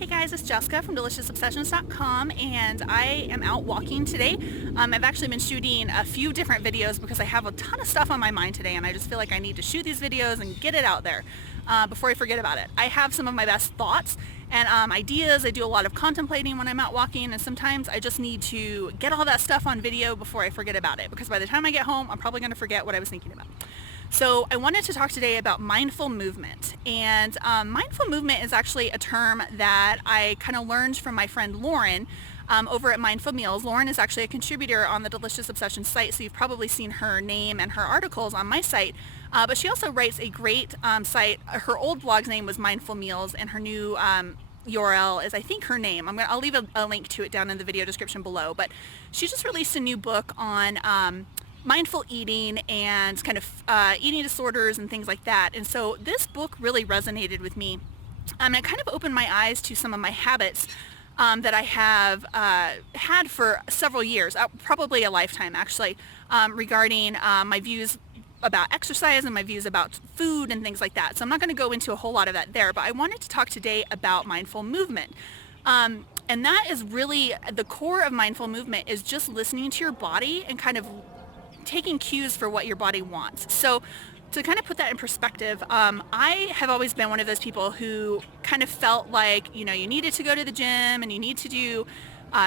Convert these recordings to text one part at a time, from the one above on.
Hey guys, it's Jessica from DeliciousObsessions.com, and I am out walking today. I've actually been shooting a few different videos because I have a ton of stuff on my mind today, and I just feel like I need to shoot these videos and get it out there before I forget about it. I have some of my best thoughts and ideas. I do a lot of contemplating when I'm out walking, and sometimes I just need to get all that stuff on video before I forget about it, because by the time I get home, I'm probably going to forget what I was thinking about. So I wanted to talk today about mindful movement, and mindful movement is actually a term that I kind of learned from my friend Lauren over at Mindful Meals. Lauren is actually a contributor on the Delicious Obsessions site, so you've probably seen her name and her articles on my site, but she also writes a great site. Her old blog's name was Mindful Meals, and her new URL is, I think, her name. I'll leave a link to it down in the video description below, but she just released a new book on mindful eating and kind of eating disorders and things like that. And so this book really resonated with me. It kind of opened my eyes to some of my habits that I have had for several years, probably a lifetime actually, regarding my views about exercise and my views about food and things like that. So I'm not going to go into a whole lot of that there, but I wanted to talk today about mindful movement. And that is really the core of mindful movement, is just listening to your body and kind of taking cues for what your body wants. So to kind of put that in perspective, I have always been one of those people who kind of felt like, you needed to go to the gym and you need to do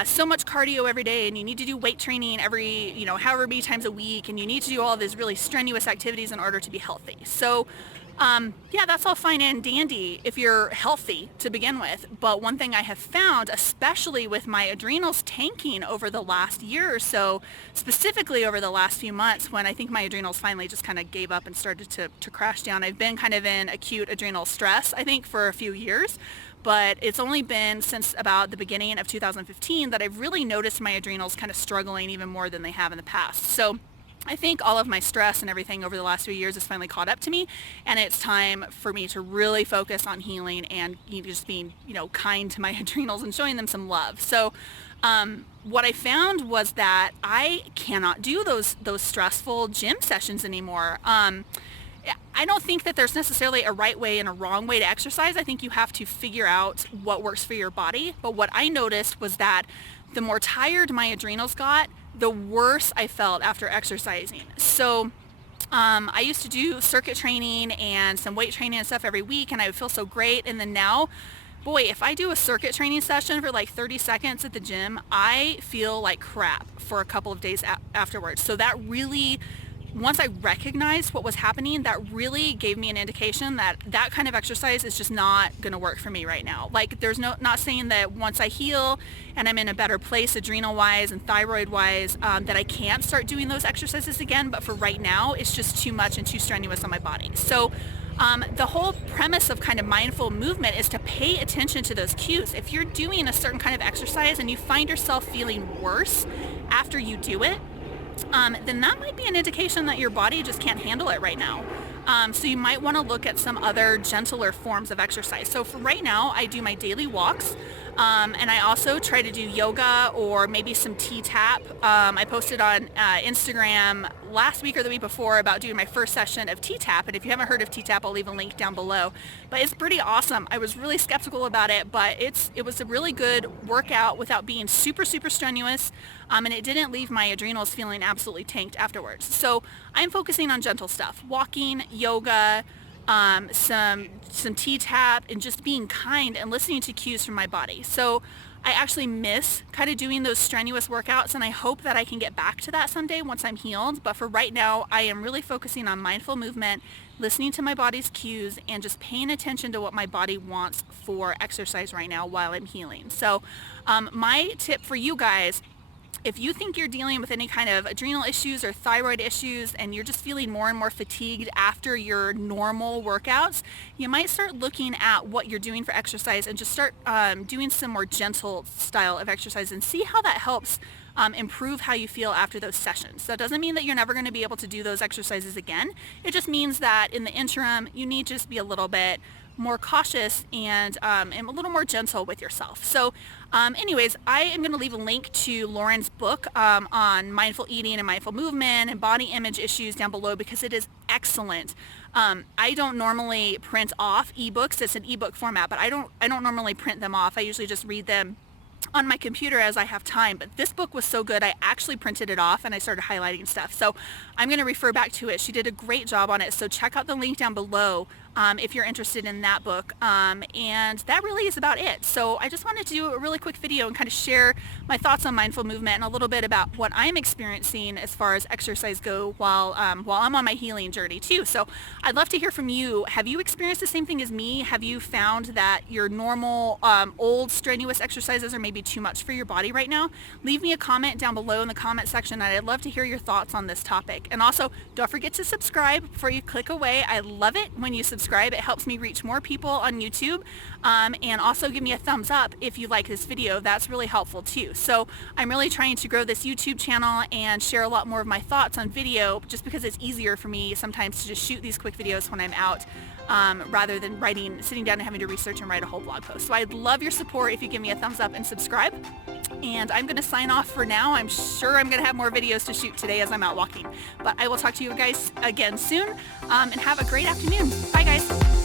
so much cardio every day, and you need to do weight training every, however many times a week, and you need to do all these really strenuous activities in order to be healthy. So yeah, that's all fine and dandy if you're healthy to begin with. But one thing I have found, especially with my adrenals tanking over the last year or so, specifically over the last few months when I think my adrenals finally just kind of gave up and started to crash down. I've been kind of in acute adrenal stress, I think, for a few years, but it's only been since about the beginning of 2015 that I've really noticed my adrenals kind of struggling even more than they have in the past. So I think all of my stress and everything over the last few years has finally caught up to me, and it's time for me to really focus on healing and just being, kind to my adrenals and showing them some love. So what I found was that I cannot do those stressful gym sessions anymore. I don't think that there's necessarily a right way and a wrong way to exercise. I think you have to figure out what works for your body. But what I noticed was that the more tired my adrenals got, the worse I felt after exercising. So I used to do circuit training and some weight training and stuff every week, and I would feel so great. And then now, boy, if I do a circuit training session for like 30 seconds at the gym, I feel like crap for a couple of days afterwards. So that really, once I recognized what was happening, that really gave me an indication that that kind of exercise is just not going to work for me right now. Like, there's not saying that once I heal and I'm in a better place adrenal-wise and thyroid-wise, that I can't start doing those exercises again. But for right now, it's just too much and too strenuous on my body. So the whole premise of kind of mindful movement is to pay attention to those cues. If you're doing a certain kind of exercise and you find yourself feeling worse after you do it, then that might be an indication that your body just can't handle it right now. So you might want to look at some other gentler forms of exercise. So for right now, I do my daily walks, and I also try to do yoga or maybe some T-Tapp. I posted on Instagram last week or the week before about doing my first session of T-Tapp, and if you haven't heard of T-Tapp, I'll leave a link down below. But it's pretty awesome. I was really skeptical about it, but it was a really good workout without being super, super strenuous, and it didn't leave my adrenals feeling absolutely tanked afterwards. So I'm focusing on gentle stuff: walking, yoga, some T-Tapp, and just being kind and listening to cues from my body. So I actually miss kind of doing those strenuous workouts, and I hope that I can get back to that someday once I'm healed. But for right now, I am really focusing on mindful movement, listening to my body's cues, and just paying attention to what my body wants for exercise right now while I'm healing. So my tip for you guys: if you think you're dealing with any kind of adrenal issues or thyroid issues and you're just feeling more and more fatigued after your normal workouts, you might start looking at what you're doing for exercise and just start doing some more gentle style of exercise and see how that helps improve how you feel after those sessions. That doesn't mean that you're never going to be able to do those exercises again. It just means that in the interim, you need to just be a little bit more cautious and am a little more gentle with yourself. So anyways, I am going to leave a link to Lauren's book on mindful eating and mindful movement and body image issues down below because it is excellent. I don't normally print off ebooks. It's an ebook format, but I don't normally print them off. I usually just read them on my computer as I have time, but this book was so good I actually printed it off and I started highlighting stuff. So I'm going to refer back to it. She did a great job on it, so check out the link down below if you're interested in that book. And that really is about it. So I just wanted to do a really quick video and kind of share my thoughts on mindful movement and a little bit about what I'm experiencing as far as exercise go while I'm on my healing journey too. So I'd love to hear from you. Have you experienced the same thing as me? Have you found that your normal old strenuous exercises are maybe too much for your body right now? Leave me a comment down below in the comment section, and I'd love to hear your thoughts on this topic. And also, don't forget to subscribe before you click away. I love it when you subscribe. It helps me reach more people on YouTube. And also give me a thumbs up if you like this video. That's really helpful too. So I'm really trying to grow this YouTube channel and share a lot more of my thoughts on video, just because it's easier for me sometimes to just shoot these quick videos when I'm out rather than sitting down and having to research and write a whole blog post. So I'd love your support if you give me a thumbs up and subscribe. And I'm going to sign off for now. I'm sure I'm going to have more videos to shoot today as I'm out walking. But I will talk to you guys again soon, and have a great afternoon. Bye guys.